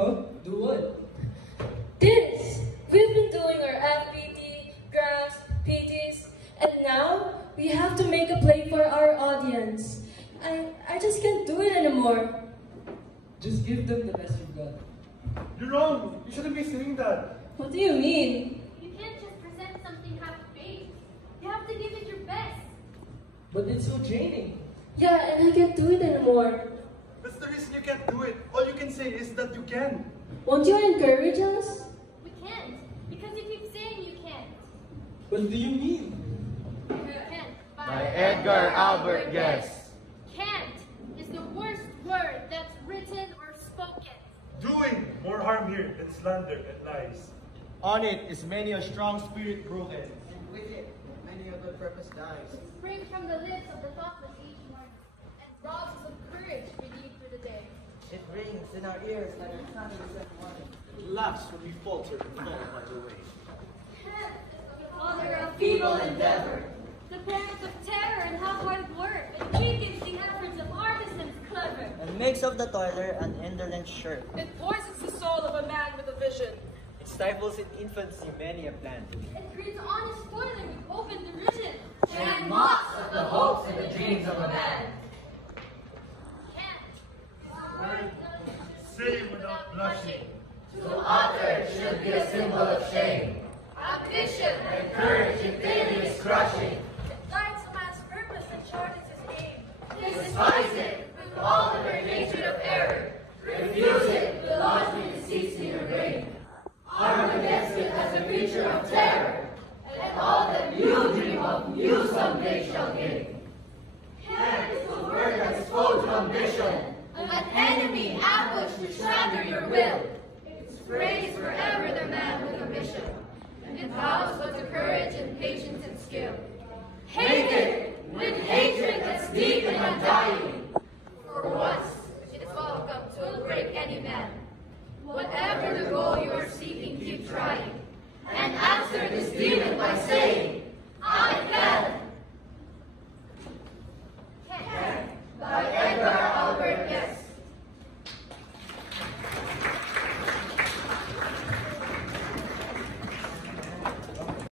Huh? Do what? This! We've been doing our FPT, graphs, PTs, and now we have to make a play for our audience. I just can't do it anymore. Just give them the best you've got. You're wrong. You shouldn't be saying that. What do you mean? You can't just present something half-baked. You have to give it your best. But it's so draining. Yeah, and I can't do it anymore. That's the reason you can't do it. All you can say is that you can. Won't you encourage us? We can't, because you keep saying you can't. What do you mean? You can't. By Edgar Albert Guest. Can't is the worst word that's written or spoken. Doing more harm here than slander and lies. On it is many a strong spirit broken. And with it, many a good purpose dies. Springs from the lips of the thoughtless each morning, and robs us of courage redeemed through the day. It rings in our ears like a thunderous and warning. It laughs when we falter and fall by the way. Can't is the father of feeble endeavor, the parent of terror and half-hearted work, and weakens the efforts of artisans clever. And makes of the toiler an indolent shirt. It poisons the soul of a man with a vision. It stifles in infancy many a plan. It breeds honest toiler with open derision. And mocks of the hopes and the dreams of a man. Can't. Say without blushing. To utter should be a symbol of shame. Ambition. And courage in daily is crushing. It lights a man's purpose and shortens his aim. Despise it with all of their hatred of error. Refuse it with largely deceits in your brain. Arm against it as a creature of terror. And all that you dream of, you someday shall gain. Can't is the word that's foe to ambition. An enemy ambushed to shatter your will. It sprays forever the man with a mission. And vows but to courage and patience and skill.